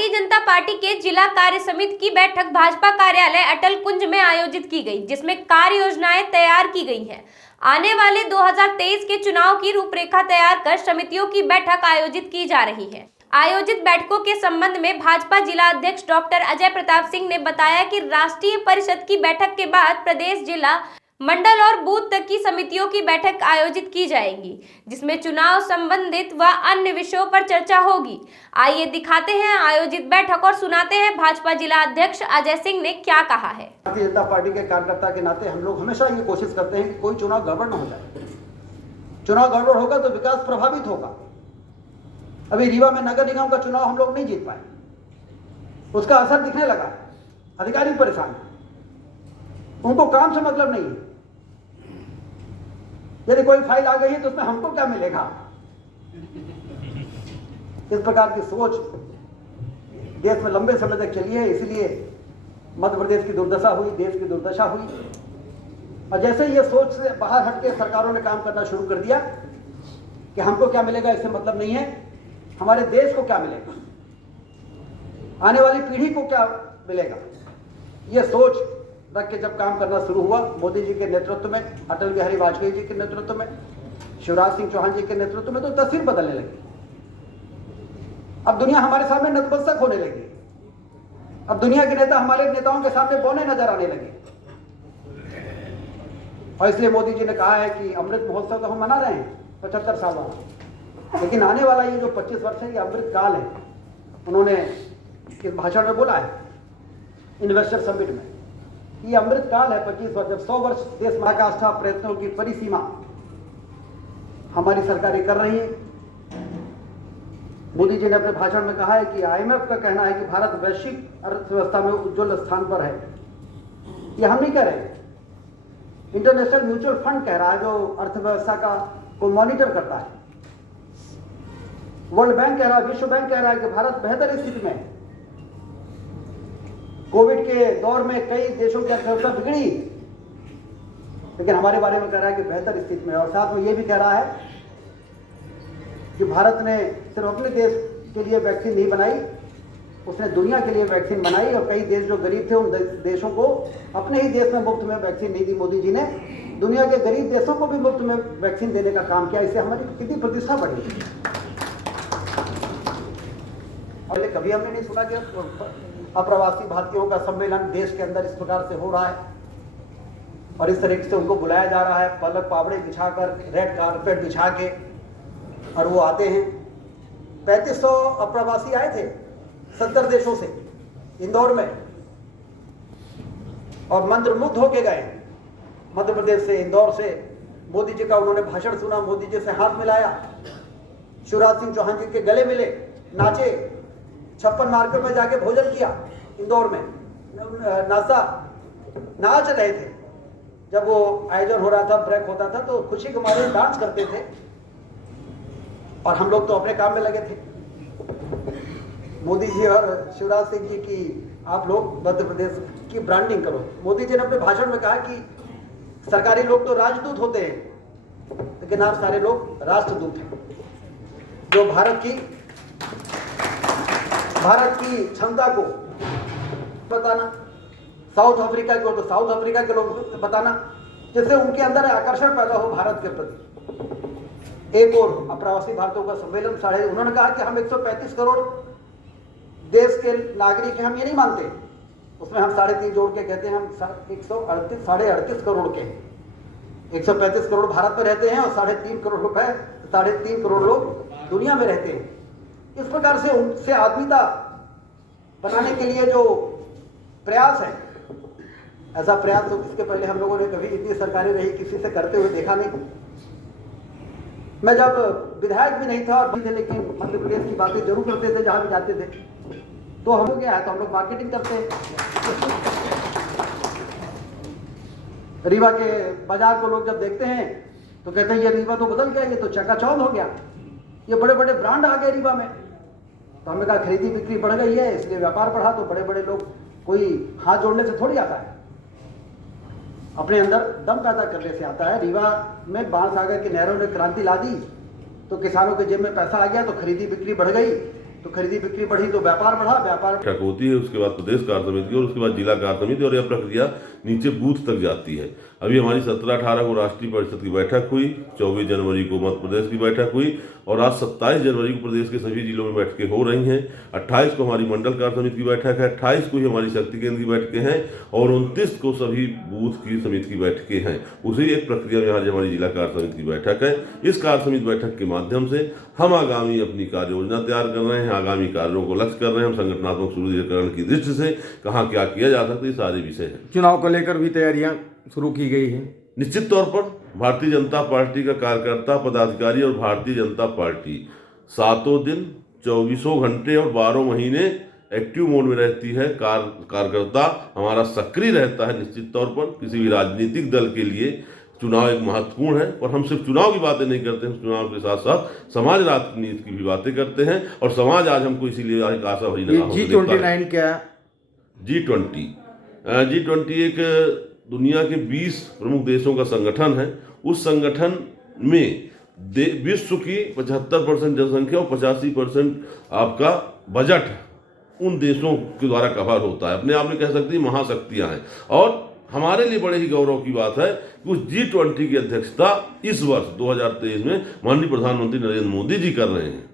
Bharatiya Janata party के जिला कार्य समिति की बैठक भाजपा कार्यालय अटल कुंज में आयोजित की गई, जिसमें कार्य योजनाएं तैयार की गई हैं। आने वाले 2023 के चुनाव की रूपरेखा तैयार कर समितियों की बैठक आयोजित की जा रही है। आयोजित बैठकों के संबंध में भाजपा जिला अध्यक्ष डॉक्टर अजय प्रताप सिंह ने बताया कि राष्ट्रीय परिषद की बैठक के बाद प्रदेश, जिला, मंडल और बूथ तक की समितियों की बैठक आयोजित की जाएगी, जिसमें चुनाव संबंधित व अन्य विषयों पर चर्चा होगी। आइए दिखाते हैं आयोजित बैठक और सुनाते हैं भाजपा जिला अध्यक्ष अजय सिंह ने क्या कहा है। भारतीय जनता पार्टी के कार्यकर्ता के नाते हम लोग हमेशा ये कोशिश करते हैं कि कोई चुनाव गड़बड़ न हो जाए। चुनाव गड़बड़ होगा तो विकास प्रभावित होगा। अभी रीवा में नगर निगम का चुनाव हम लोग नहीं जीत पाए, उसका असर दिखने लगा। अधिकारी परेशान, उनको काम से मतलब नहीं है। यदि कोई फाइल आ गई है तो उसमें हमको क्या मिलेगा? इस प्रकार की सोच देश में लंबे समय तक चली है, इसलिए मध्य प्रदेश की दुर्दशा हुई, देश की दुर्दशा हुई। और जैसे ये सोच से बाहर हटके सरकारों ने काम करना शुरू कर दिया कि हमको क्या मिलेगा इससे मतलब नहीं है, हमारे देश को क्या मिलेगा, आने वाली पीढ़ी को क्या मिलेगा, ये सोच रख के जब काम करना शुरू हुआ, मोदी जी के नेतृत्व में, अटल बिहारी वाजपेयी जी के नेतृत्व में, शिवराज सिंह चौहान जी के नेतृत्व में, तो तस्वीर बदलने लगी। अब दुनिया हमारे सामने नतमस्तक होने लगी। अब दुनिया के नेता हमारे नेताओं के सामने बौने नजर आने लगे। और इसलिए मोदी जी ने कहा है कि अमृत महोत्सव तो हम मना रहे हैं 75 साल वाला, लेकिन आने वाला ये जो 25 वर्ष है ये अमृत काल है। उन्होंने इस भाषण में बोला है इन्वेस्टर समिट में, ये अमृत काल है 25 वर्ष, जब 100 वर्ष देश में आस्था प्रयत्नों की परिसीमा हमारी सरकारें कर रही है। मोदी जी ने अपने भाषण में कहा है कि IMF का कहना है कि भारत वैश्विक अर्थव्यवस्था में उज्जवल स्थान पर है। ये हम नहीं कह रहे, इंटरनेशनल म्यूचुअल फंड कह रहा है, जो अर्थव्यवस्था को मॉनिटर करता है। वर्ल्ड बैंक कह रहा है, विश्व बैंक कह रहा है कि भारत बेहतर स्थिति में है। कोविड के दौर में कई देशों की अर्थव्यवस्था बिगड़ी, लेकिन हमारे बारे में कह रहा है कि बेहतर स्थिति में। और साथ में ये भी कह रहा है कि भारत ने सिर्फ अपने देश के लिए वैक्सीन नहीं बनाई, उसने दुनिया के लिए वैक्सीन बनाई। और कई देश जो गरीब थे उन देशों को अपने ही देश में मुफ्त में वैक्सीन नहीं दी मोदी जी ने, दुनिया के गरीब देशों को भी मुफ्त में वैक्सीन देने का काम किया। इससे हमारी कितनी प्रतिष्ठा बढ़ी। पहले कभी हमने नहीं सुना कि अप्रवासी भारतीयों का सम्मेलन देश के अंदर इस प्रकार से हो रहा है और इस तरीके से उनको बुलाया जा रहा है, पलक पावड़े बिछाकर, रेड कारपेट बिछा के, और वो आते हैं। 3500 अप्रवासी आए थे 70 देशों से इंदौर में, और मंत्रमुग्ध होके गए मध्य प्रदेश से, इंदौर से। मोदी जी का उन्होंने भाषण सुना, मोदी जी से हाथ मिलाया, शिवराज सिंह चौहान जी के गले मिले, नाचे, 56 मार्केट में जाके भोजन किया इंदौर में, नाच रहे थे। जब वो आयोजन हो रहा था, ब्रेक होता था, तो खुशी के मारे डांस करते थे और हम लोग तो अपने काम में लगे थे। मोदी जी और शिवराज सिंह जी की आप लोग मध्य प्रदेश की ब्रांडिंग करो। मोदी जी ने अपने भाषण में कहा कि सरकारी लोग तो राजदूत होते हैं, लेकिन आप सारे लोग राष्ट्रदूत हैं, जो भारत की क्षमता को बताना, साउथ अफ्रीका को तो साउथ अफ्रीका के लोग बताना, जिससे उनके अंदर आकर्षण पैदा हो भारत के प्रति। एक और अप्रवासी भारतीयों का सम्मेलन उन्होंने कहा कि हम 135 करोड़ देश के नागरिक हैं, हम ये नहीं मानते, उसमें हम 3.5 जोड़ के कहते हैं हम 138 करोड़ के हैं। 135 करोड़ भारत में रहते हैं और 3.5 करोड़ लोग दुनिया में रहते हैं। इस प्रकार से उनसे आत्मीयता बनाने के लिए जो प्रयास है, ऐसा प्रयास तो इसके पहले हम लोगों ने कभी इतनी सरकारें रही किसी से करते हुए देखा नहीं। मैं जब विधायक भी नहीं था और थे, लेकिन मध्य प्रदेश की बातें जरूर करते थे जहां भी जाते थे। तो हम लोग क्या है, तो हम लोग मार्केटिंग करते हैं। रीवा के बाजार को लोग जब देखते हैं तो कहते हैं ये रीवा तो बदल गया, ये तो चकाचौंध हो गया, ये बड़े बड़े ब्रांड आ गए रीवा में। तो हमने कहा खरीदी बिक्री बढ़ गई है, इसलिए व्यापार बढ़ा। तो बड़े बड़े लोग कोई हाथ जोड़ने से थोड़ी आता है, अपने अंदर दम पैदा करने से आता है। रीवा में बाणसागर की नहरों ने क्रांति ला दी, तो किसानों के जेब में पैसा आ गया, तो खरीदी बिक्री बढ़ गई। तो खरीदी बिक्री बढ़ी तो व्यापार बढ़ा, व्यापार बैठक होती है, उसके बाद प्रदेश कार्य समिति और उसके बाद जिला कार्य समिति, और यह प्रक्रिया नीचे बूथ तक जाती है। अभी हमारी 17-18 को राष्ट्रीय परिषद की बैठक हुई, 24 जनवरी को मध्य प्रदेश की बैठक हुई और आज 27 जनवरी को प्रदेश के सभी जिलों में बैठकें हो रही हैं। 28 को हमारी मंडल कार्य समिति की बैठक है, 28 को ही हमारी शक्ति केंद्र की बैठकें हैं और 29 को सभी बूथ की समिति की बैठकें हैं। उसी एक प्रक्रिया में आज हमारी जिला कार्य समिति की बैठक है। इस कार्य समिति बैठक के माध्यम से हम आगामी अपनी कार्य योजना तैयार कर रहे हैं, आगामी कार्यों को लक्ष्य कर रहे हैं। हम संगठनात्मक सुदृढ़ीकरण की दृष्टि से कहाँ क्या किया जा सकता है, ये सारे विषय हैं। चुनाव को लेकर भी तैयारियां शुरू की गई हैं। निश्चित तौर पर भारतीय जनता पार्टी का कार्यकर्ता, पदाधिकारी और भारतीय जनता पार्टी 7 दिन 24 घंटे और 12 महीने एक्टिव मोड में रहती है। कार्यकर्ता हमारा सक्रिय रहता है। निश्चित तौर पर किसी भी राजनीतिक दल के लिए चुनाव एक महत्वपूर्ण है और हम सिर्फ चुनाव की बातें नहीं करते हैं, चुनाव के साथ साथ समाज राजनीति की भी बातें करते हैं और समाज आज हमको इसीलिए एक आशा भरी लगा होकर देखता है। G29 क्या? G20 एक दुनिया के 20 प्रमुख देशों का संगठन है। उस संगठन में विश्व की 75% जनसंख्या और 85% आपका बजट उन देशों के द्वारा कवर होता है। अपने आप में कह सकती है महाशक्तियां हैं और हमारे लिए बड़े ही गौरव की बात है कि उस G20 की अध्यक्षता इस वर्ष 2023 में माननीय प्रधानमंत्री नरेंद्र मोदी जी कर रहे हैं।